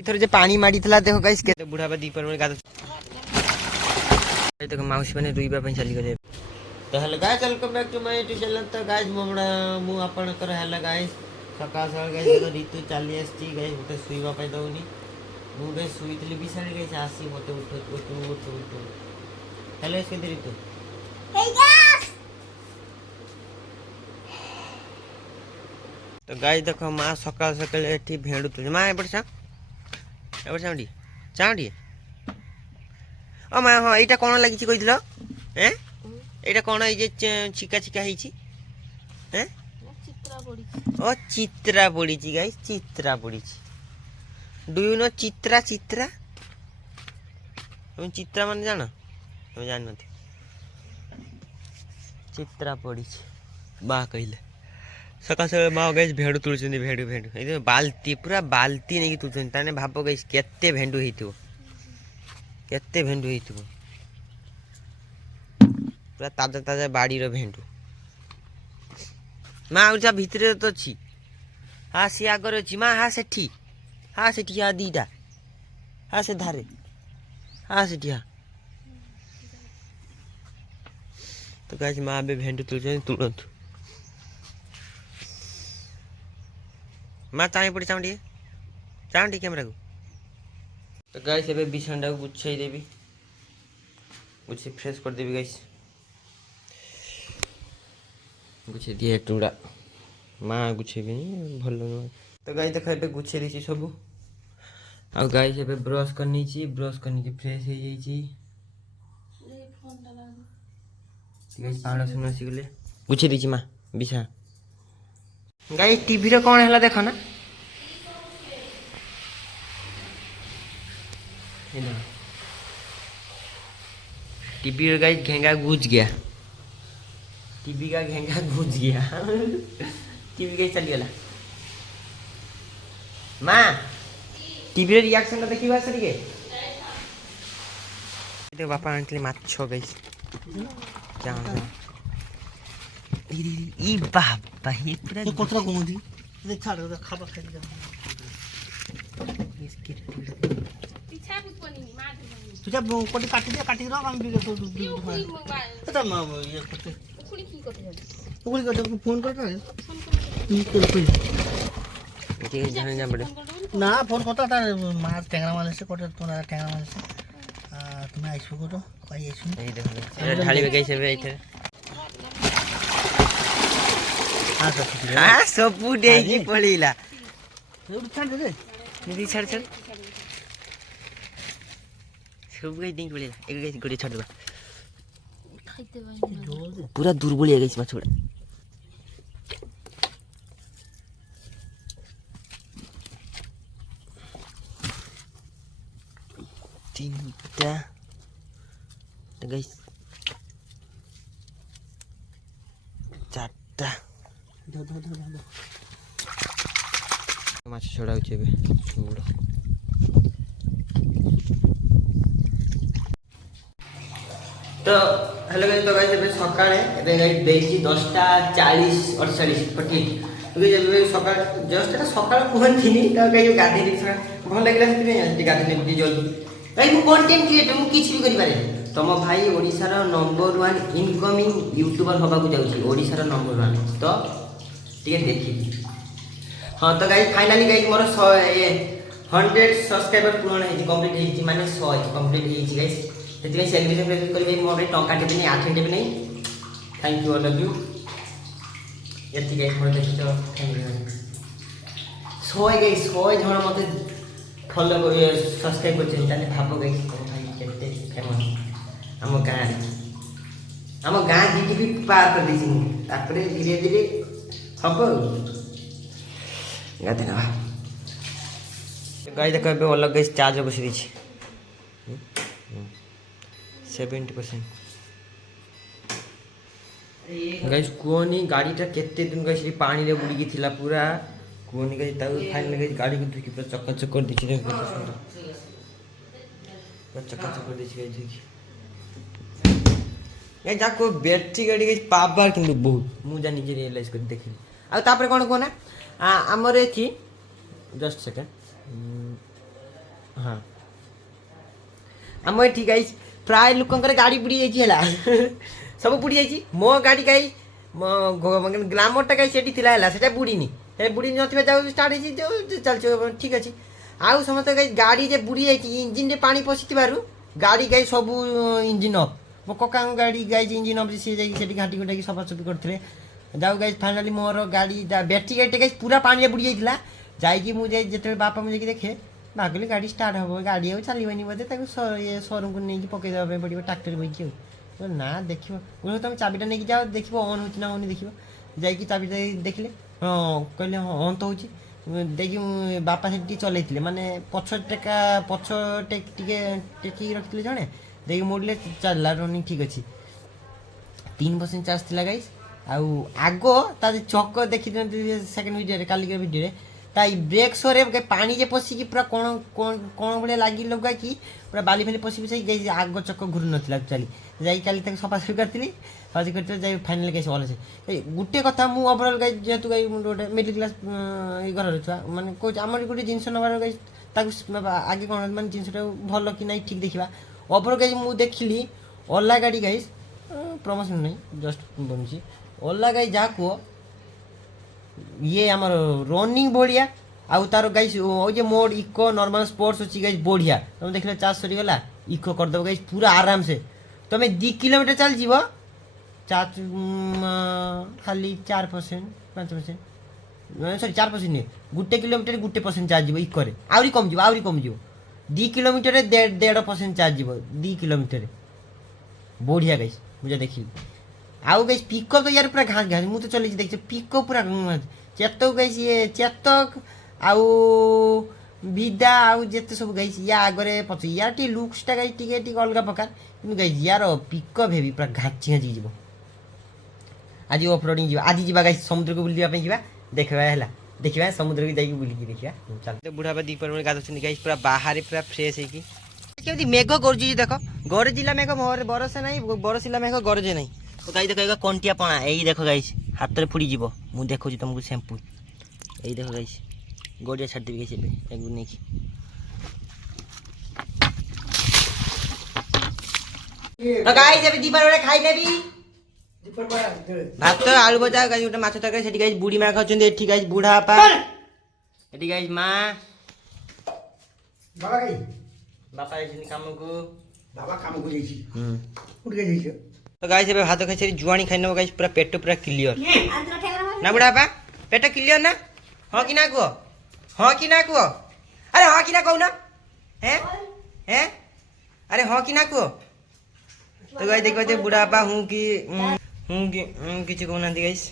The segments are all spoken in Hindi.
इधर जे पानी माड़ी थला देखो गाइस केते बुढ़ा बा दीपर में गाद देखो माउसी माने रुइबा पे चली गले तो hello guys welcome back to my YouTube channel. तो गाइस मोमडा मु आपण कर हेलो गाइस सकाळ सकाळ गाइस देखो ऋतु चाली आसी गाइस मते सुइबा पे दउनी मु गाइस सुइतली बिसाड़ी गाइस आसी मते उठ हेलो इसके ऋतु हे गाइस। तो गाइस देखो मां सकाळ सकाळ एठी भेडु तुज मां एबड सा चाउडी चाउडी ओ मां हां एटा कोन लागि छि कहिदिलो हैं एटा कोन ए जे चिका चिका हेइ छि हैं चित्रा पड़ी छि ओ चित्रा पड़ी छि गाइस चित्रा पड़ी छि। Do you know Chitra Chitra तुम चित्रा माने जानो तुम जान नथि चित्रा पड़ी छि बा कहिले सकाळ सकाळ मां गाइस भेडु तुलछिन भेडु ए बाल्टी पूरा बाल्टी नै तुलछिन ताने भाबो गाइस केते भेंडु हेइतो केते भेंडु हेइतो पूरा ताजा ताजा बाड़ी रो भेंडु मां उजा भितरे तो छी हा सी आगर छी मां हा सेठी हा दीटा हा से धारे हा सेठी हा तो गाइस मां बे भेंडु तुलछिन तुरंत मां चाहे पड़ी चाउंडी कैमरा को। तो गाइस एबे बिछंडा को गुछाई देबी गुछे फ्रेश कर देबी गाइस गुछे दिए टुडा मां गुछे भी भलो न। तो गाइस देखो एबे गुछे दिछि सब आ गाइस एबे ब्रश करनी छी फ्रेश हो जाई छी ले फोन डाला गाइस पाणा सुन आसी गेले गुछे दिछि मां बिछा गाइस टीवी रे कोन हला देखो ना टीवी का गाइस घेंगा घुस गया टीवी का घेंगा घुस गया टीवी कैसे चल गया मां टीवी रे रिएक्शन का देखिबा सरी के देखो बापा आंटली माछो गाइस जा ई बाबा ही पूरा ये कोतरा घुमदी देख छाड़ खाबा खाई जा इसके पीछा कुछ बनी मार तुझा कोटी काटी रो हम भी तो तो मां ये करते उकुली की करते फोन कर ठीक जाने जा बड़े ना फोन करता मार टेंगरा मारले से कोटे तोरा टेंगरा मारले से तुम्हें आइसु को तो कहि आइसु ए देखो ढाली में कैसे बे इथे हां सब दे की पड़ीला छाड़ दे निधि छाड़ सब गई दिन पड़ीला एक गई गोटी छाड़ दबा खाइते भाई पूरा दुर्बल है गई माछोड़ा तीनटा तो गई चारटा माछ छोड़ा बे बुड़ तो हेलो गाइस तो गाइस एबे सकाळे एबे गाइस देछि 10:40 48 पटी तो एबे सकाळ जस्ट एटा सकाळ पहुंचीनी तो गाइस गाधी दिखा भल लागला से गाधी ने जल्दी गाइस मु कंटेंट क्रिएटर मु किछ भी करि पारे तम भाई ओडिसा रो नंबर 1 इनकमिंग यूट्यूबर होबा को जाउछी ओडिसा रो नंबर 1 तो ठीक है देखी हां तो गाइस फाइनली गाइस मोर 100 सब्सक्राइबर पूर्ण है कंप्लीट है माने 100 कंप्लीट है गाइस सेति सेलिब्रेशन करिबे मोर टंका टेबे नै 8 टेबे नै thank you all of you यति गाइस मोर देखि तो थैंक यू 100 गाइस 100 जण मते फॉलो कर सब्सक्राइब कर ताने भाबो गाइस भाई केते फेमस हम गाँ जी भी पार कर दी तापरे धीरे धीरे हम गाते ना गाय देखो एबे अलग गाइस चार्ज बस दी 70% गाइस कोनी गाड़ीटा केते दिन गाइस पानी रे बुड़ी थिला पूरा कोनी गाइस ता फाइनल गाइस गाड़ी को धुकी पूरा चक्कर चक्कर दिछि रे पूरा चक्कर चक्कर दिछि गाइस देखि ए जाको बैटरी गाड़ी गाइस पावर किंतु बहुत मु जानि जे रियलाइज कर देखि आ तापर कोन कोना हमर एथि जस्ट सेकंड हाँ आम ये गाई प्राय लोकंर गाड़ी बुड़ी जाइए सब बुड़ी जाइए मो गाड़ी गाई ग्लामरटा गाई सेठी थिला सेटा बुड़ीनी बुड़ी नथिबा जाऊ स्टार्ट हो चल ठीक अच्छे आउ समस्त गाई गाड़ी जे बुड़ी जाइए इंजिन रे पानी पशिथिबारु गाड़ी गाई सब इंजिन अफ मो कका गाड़ी गाई इंजिन अफ सी जाइए घाटी घुटाई सफासफी करते जाऊ गाई फाइनाली मोर गाड़ी बैटरी गाड़ी गाई पूरा पानी बुड़ी जाइए जाइए मुझे जिते बापा मुझे देखे भागिली गाड़ी स्टार्ट हम गाड़ी आउ चलनी बोधे ये शोरूम को नहीं पकईदेवा पड़ो ट्राक्टर बोई ना देख तुम चाबीटा नहीं जाओ देख ऑन हो ना होनी देख जाकि चाबीटा देखले हाँ कहले हाँ ऑन तो हो देखिए बापा से चलते माने पछ टेका पछ टेक रखी जड़े देखिए मोड़ले चलला रनिंग ठीक अच्छे 3% चार्ज थी गाइस आउ आग तार चक देखी सेकेंड वीडियो कालिका वीडियो ताई ब्रेक सोरे पानी जे पशिकी पूरा कौन कौन कौन भाई लगी लगा कि पूरा बाली फाली पशि पशि गई आग चक घूर ना चली जाई काली सफासफी करी सफासफी कर फाइनाल गई भलसे गोटे कथा मुझे ओभरअल गई जेहतु गई गोटे मिडिल क्लास घर छुआ मैंने कौन आम गोटे जिन नबार गई आगे कौन मैं जिनटा भल कि ना ठीक देखा ओभर गई मुझे देखिली ओला गाड़ी गई प्रमोशन नहीं जस्ट बनूँ ओला गाड़ी जहाँ कह ये आमर रनिंग बढ़िया आउ तार गाइस जे मोड इको नॉर्मल स्पोर्ट्स अच्छी गाइस बढ़िया तुम देखले चार्ज सरीगला इको करदेव गाइस पूरा आराम से तुम 2 किलोमीटर चल जीव चार्ज खाली 4% 5% सॉरी 4% नहीं गोटे किलोमीटर 1% चार्ज जीव इको आहरी कम जीव 2 किलोमीटर 1.5% चार्ज जीव 2 किलोमीटर बढ़िया गाइस मुझे देखी आउ गई पिकअप तो यार पूरा घास घास मुझे तो चली देखिए पिकअप पूरा चेतक गई ये चेतक आउ विदा आउ जिते सब गई या आगे पचे यार टी लुक्सटा गई टी अलग प्रकार कि गई यार पिकअप हेवी पूरा घाची घाची जीव आज ऑफरोडिंग जी आज जावा गई समुद्र को बुलापी जा देखा है देखा समुद्र को जाकि बुलिकी देखा चल बुढ़ा दीपर में गाधुन गई पूरा बाहर पूरा फ्रेश होगी मेघ गरजुची देख गरजिला मेघ बरसे ना बरसिला मेघ गरजे नहीं तो गाई देखो कंटिया पणा यही देख गाइस हाथ में फुड़ी जीव मुझे देखो तुमको शैम्पू यही देख गाइस गड़िया छाड़ देवी गाइस नहीं तो गाइस अभी दीपार बेले खाई लेबी भात आलू भजा गाइस गोटे माछ तरकारी सेठी गाइस बुढ़ी माँ खाउछन एठी गाइस बुढ़ा बापा एठी गाइस माँ बाबा गाई बापा जाइछन काम को बाबा काम को जाइछि उठ गई जाइछि तो गाइस एबे भात खाइ जुआणी खाइ नबो गाइस पूरा पेट पूरा क्लियर ना बुढ़ा बापा पेट क्लियर ना हाँ कि ना कह अरे हाँ कि ना कहू ना हैं हैं अरे हाँ कि ना कह तो गाइस देखो बुढ़ा बापा हूँ कि किसी कहना गाइस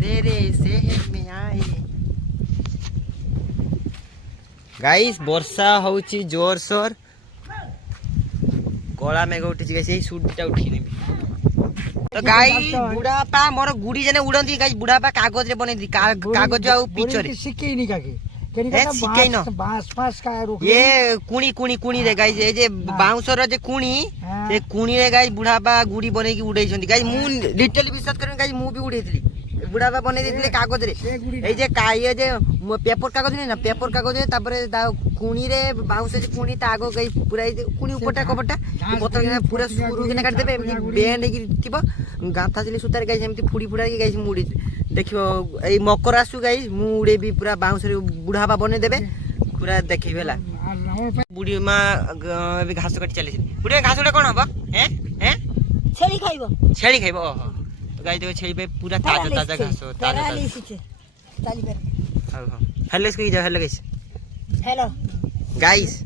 तेरे शहर में आए गाइस वर्षा होची जोर सोर कला मेघ उठी गाइस सुटा उठी तो गाइस बुढ़ापा मोर गुड़ी जने उड़ंती गाइस बुढ़ापा कागज रे बने कागज आ पिक्चर सिकेइनी काके सिकेइ न बांस फास का रोक ये कुणी रे गाइस ए जे बाउंसर जे कुणी से कुणी रे गाइस बुढ़ापा गुड़ी बने की उड़ै छथि गाइस मु डिटेल विश्वास करन गाइस मु भी उड़ैतली बुढ़ापा बने देथिले कागज रे ए जे काये जे पेपर कागज नै ना पेपर कागज रे तापरे कुणी रे बाउंस जे कुणी ता आगो गाइस पूरा कुणी उपरटा कपटा पतर पूरा सुरु के काट देबे बेंड की थिबो गाथा चली सुतार गाइस एमती फुडी फुडा के गाइस मुडी देखियो ए मकर आसु गाइस मु उड़े भी पूरा बाउंस रे बुढ़ापा बने देबे पूरा देखिबेला बुढ़ी मां अभी घास काटी चली बुढ़ी घास उडा कोन हबो हैं हैं छेली खाइबो ओहो तो गाइस देखो छेली पे पूरा ताजा ताजा घास हो ताजा ताली पर हां हां हेलो इसको जा हेलो गाइस हेलो गाइस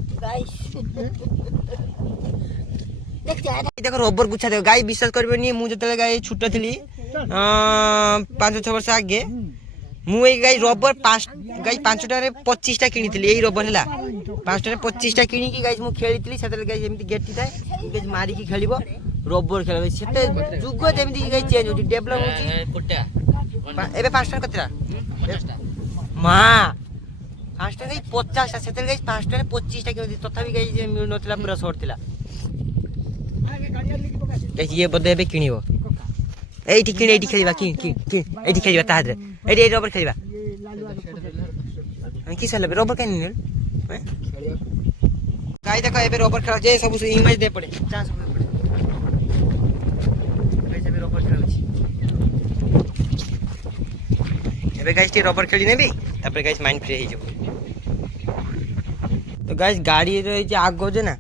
देखो रबर गुच्छा देखो गाई विश्वास करबेनी मु जते गाई छुट्टा थली 5-6 वर्ष आगे मु ए गाई रबर 5 टा रे 25 टा किनी थली एई रबर हला 5 टा रे 25 टा किनी की गाई मु खेलितली सेते गाई जेमति गेटी थाए गाई मारी की खेलिबो रबर खेलबे सेते जुग जेमति गाई चेंज होची डेवलप होची कोटा एबे 5 टा कतरा 50 टा मां 5 टा गाई 50 टा सेते गाई 5 टा रे 25 टा किनी तथापि गाई जे मिल नथिला पूरा शॉर्ट थिला ये बदे बे किनिबो एठी किने एठी खेलिबा कि एठी खेलिबा तादरे एठी रबर खेलिबा କି ସାଲେ ରବର କାଇଁ ନିଲ ଗାଈ ଦେଖ ଏବେ ରବର ଖେଳ ଯେ ସବୁ ଇଂଲିଶ ଦେ ପଡେ ଚା ସବୁ ପଡେ ଗାଈ ଏବେ ରବର ଖେଳ ଅଛି ଏବେ ଗାଈ ଟି ରବର ଖେଳି ନେବି ତାପରେ ଗାଈ ମାଇଣ୍ଡ ଫ୍ରି ହେଇଯିବ ତ ଗାଈ ଗାଡି ରହିଛି ଆଗ ଯେ ନା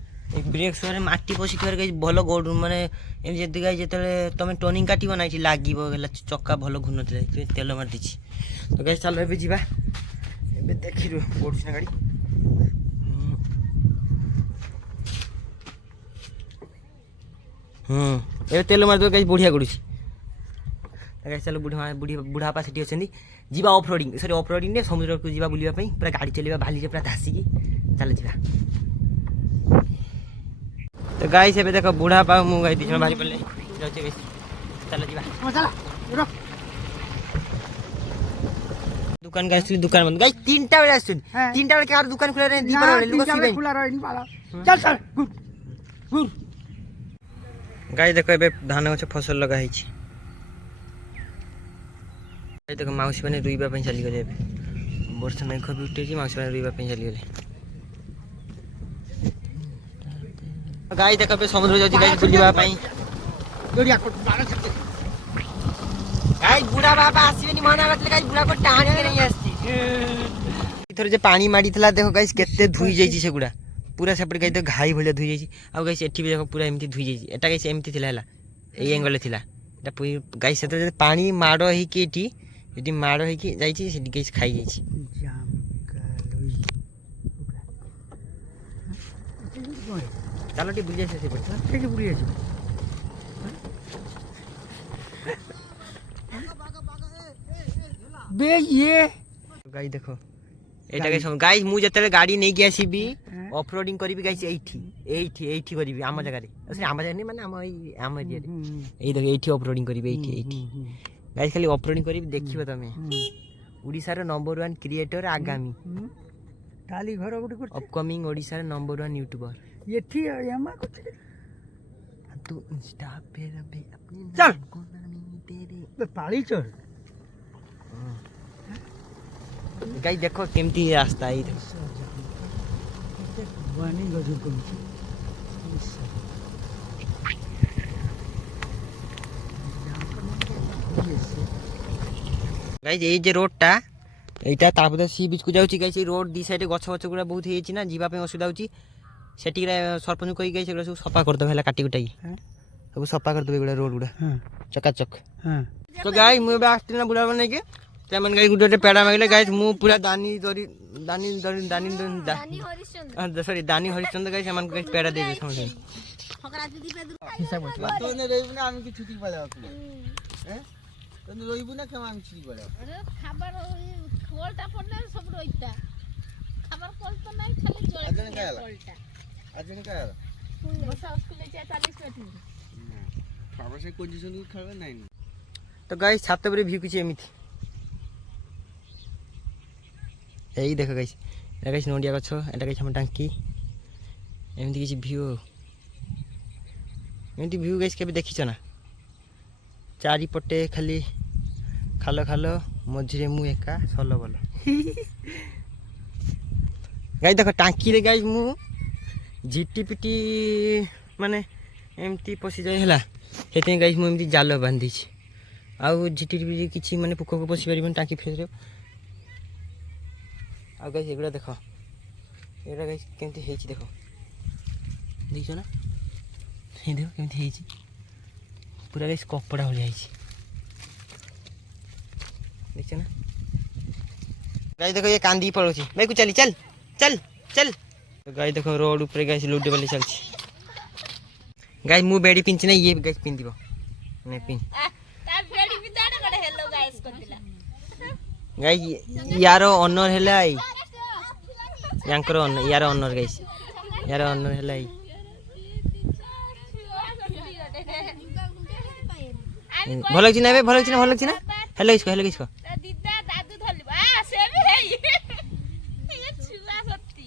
ବ୍ରେକ୍ ସରେ ମାଟି ପଶିଥିବାରେ ଗାଈ ଭଲ ଗୋଡ ମାନେ ଏମିତି ଯଦି ଗାଈ ଯେତେବେଳେ ତମେ ଟର୍ଣ୍ଣିଂ କାଟିବ ନା ଏଠି ଲାଗିବ ହେଲା ଚକା ଭଲ ଘୁରୁନଥିଲା ତେଲ ମାରି ଦେଇଛି ତ ଗାଈ ଚାଲ ଏବେ ଯିବା ଏବେ ଦେଖିଲୁ ପଡୁଛି ନା ଗାଡି ଏବେ ତେଲ ମାରିଦେବ ଗାଈ ବଢିଆ କରୁଛି ଗାଈ ଚାଲ ବୁଢାପା ସେଠି ଅଛନ୍ତି ଯିବା ଅଫ୍ ରୋଡ଼ିଂ ସରି ଅଫ୍ ରୋଡ଼ିଂରେ ସମୁଦ୍ରକୁ ଯିବା ବୁଲିବା ପାଇଁ ପୁରା ଗାଡ଼ି ଚଲେଇବା ଭାଲିରେ ପୁରା ଧାସିକି ଚାଲ ଯିବା ତ ଗାଈ ଏବେ ଦେଖ ବୁଢାପା ମୁଁ ଗାଈ ଦି ଜଣ ବାହାରି ପଡ଼ିଲେ ଯାଉଛି ବେଶୀ ଚାଲ ଯିବା दुकान का एक्चुअली दुकान बंद गाइस 3टा बजे आछन 3टा बजे कार दुकान खुला रहे दीपार वाले लोग सीबे खुला रहनी वाला चल चल गुड गुड गाइस देखो एबे धान गछ फसल लगा हिची गाइस देखो माउसी माने रुइबा पई चली गले एबे वर्ष मेघ भी उठे छी माउसी माने रुइबा पई चली गले गाइस देखो एबे समुद्र जाची गाइस बुलिबा पई जोड़िया को बारा छके गाइस बुढ़ा बाबा आसीबेनी मना करतले गाइस बुढ़ा को टाणी के नहीं आस्ती इथर जे पानी माडी थला देखो गाइस केते धुई जाईची सेगुडा पूरा सेपट गाइस तो घाई भलिया धुई जाईची आ गाइस एठी भी देखो पूरा एमती धुई जाईची एटा गाइस एमती थिला हला ए एंगल थिला एटा गाइस सेते जे पानी माडो ही के एटी माडो ही के जाईची सेठी गाइस खाई जाईची जाम का लई चलो टी बुलिया से पड़ ठीक बुलिया से बे ये गाइस देखो एटा गाइस गाइस मु जतले गाड़ी नै के आसीबी ऑफ रोडिंग करबी गाइस एठी करबी आम जगह रे असली आम जगह नै माने आम एरिया रे एई देखो एठी ऑफ रोडिंग करबी एठी गाइस खाली ऑफ रोडिंग करबी देखिबो तमे ओडिसा रो नंबर 1 क्रिएटर आगामी खाली घर गुडी कर अपकमिंग ओडिसा रो नंबर 1 यूट्यूबर एठी एमा कुछ तू इंस्टा पे रबे अपने चल को नानी तेरे बे पाली चल गाइस देखो केमती रास्ता आई देखो वानी गजु को गाइस ये जे रोडटा एटा तापद सी बीच को जाउची गाइस रोड दी साइड गछ गछ गुडा बहुत हेची ना जीवा पे असुविधा होची सेठी सरपंच कहि गाइस एगुडा सब सफा कर दो हला काटी कुटाई सब सफा कर दो एगुडा रोड गुडा चकाचक तो गाइस मु बे आस्ती ना बुढ़ा बने के तेमन गाइस गुडे पेड़ा मागले गाइस मु पूरा दानी हरिश्चंद्र सॉरी दानी हरिश्चंद्र गाइस हमन गाइस पेड़ा दे दे समझ फकरा दीदी पे हिसाब कर तो ने रहिबु ना आमी की छुट्टी पड़े आपने हैं तो ने रहिबु ना केम आमी छुट्टी पड़े अरे खाबर खोलटा पड़ले सब रोइता खाबर कोल तो नहीं खाली जोड़े अजन का आला अजन का आला बसा स्कूल ले 40 मिनट खाबर से पोजीशन को खेलबे नहीं तो गाइस छाते पर व्यू किछ एमिति एई देखो गाइस एटा गाइस नोडिया गछ एटा गाइस हम टांकी एमिति किछ व्यू एमिति व्यू गाइस केबे देखिछ ना चारि पटे खाली खालो खालो मझिरे मु एका सलो बोलो गाइस देखो टांकी रे गाइस मु झिटिपिटी माने एमिति पसी जाय हला हेते गाइस मु एमिति जाल बांधी छी आउ झिटिपिटी किछि माने पुको को पसी परिबन टांकी फेस रे आ गाइस एगुडा देखो एरा गाइस केमती हेछि देखो देखियो ना हे देखो केमती हेछि पूरा गाइस कपड़ा हो जाइछि देखियो ना गाइस देखो ये कांदी पड़ोछि मैं को चली चल चल चल तो गाइस देखो रोड ऊपर गाइस लुडे वाली चलछि गाइस मु बेडी पिंच ना ये गाइस पिन दिबो ने पिन तार बेडी भी दाडा गडे हेलो गाइस कर दिला गाइस यारो ऑनर हैला आई यांकर यार ऑनर गाइस यार ऑनर हैला आई भलो छी ना बे भलो छी ना हेलो इसको दीदा दादू धरलिबा से भी है ये छुआ सत्ती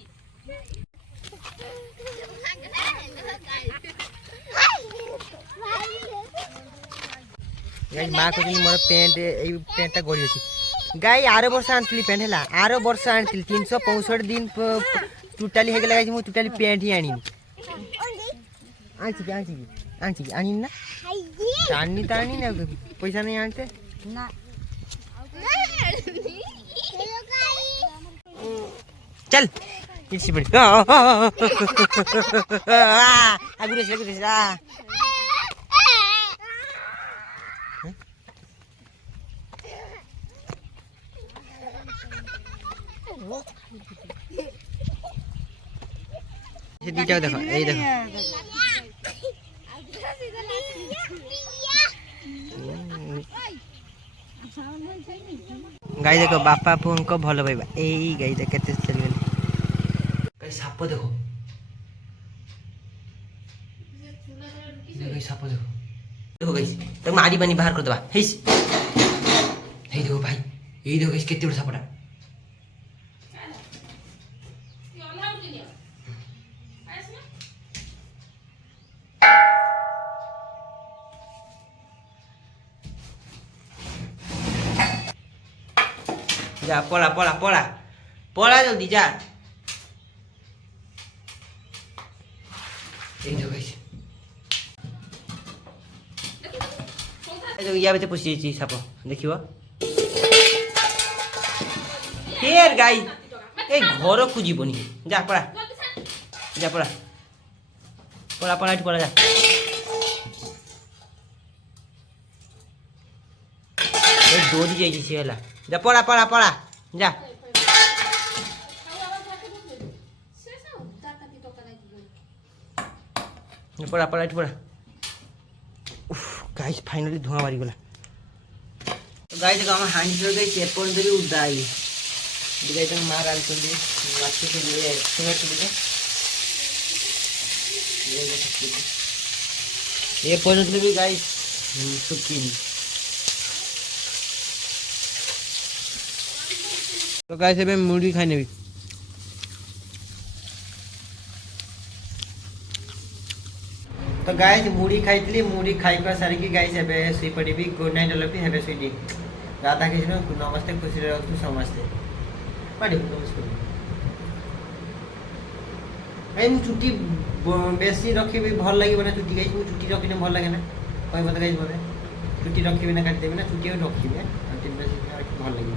गाइस मां को मोर पेंट एई पेंटटा गड़ी अछि गाई आर वर्ष आनी पैंट है आर वर्ष आनी 365 दिन टोटाली होगा गाई मुझे टोटाली पैंट ही आनी आनी ना आनी तो आनी ना पैसा नहीं आनते ना चल इसी बड़ी आगुरेस दीटा देखो यही देखो गाई देखो बापा पुओं को भल पाइबा यही गाई देख केते चली गली साप देखो साप देखो देखो गाइस तो मारी बनी बाहर कर दबा हेस हे देखो भाई यही देखो गाइस केते बड़ सापड़ा जा पला पला पला पला जल्दी जा देखो गाइस या बेटे पुसी छी साप देखिबो फेर गाई ए घर को जीवनी जा पला पला पला पला पला जा ए दौड़ी जाई छी हला जा पला पला पला जा पला पला पला गाइस फाइनली धुआं मारी गला तो गाइस देखो हम हांडी छोड़ गई चेपन भी उड़ाई गाइस तो मार आल कर दी वास्ते के लिए सिमेंट दे ये पॉइंट भी गाइस सुकी तो गाइस अबे मुड़ी खाने भी तो गाइस मुड़ी खाई मुड़ी खाई कर सारी गाइस एबे सुई पड़ी भी गुड नाइट लपी हेबे सुई राधा कृष्ण नमस्ते खुशी रहतु समस्ते पड़ी नमस्ते ए मु छुट्टी बेसी रखी भी भल लागि बना छुट्टी गाइस मु छुट्टी रखिने भल लागे ना कोइ मत गाइस बोले छुट्टी रखी बिना काट देबे ना छुट्टी रखी बे 3 बेसी भल लागि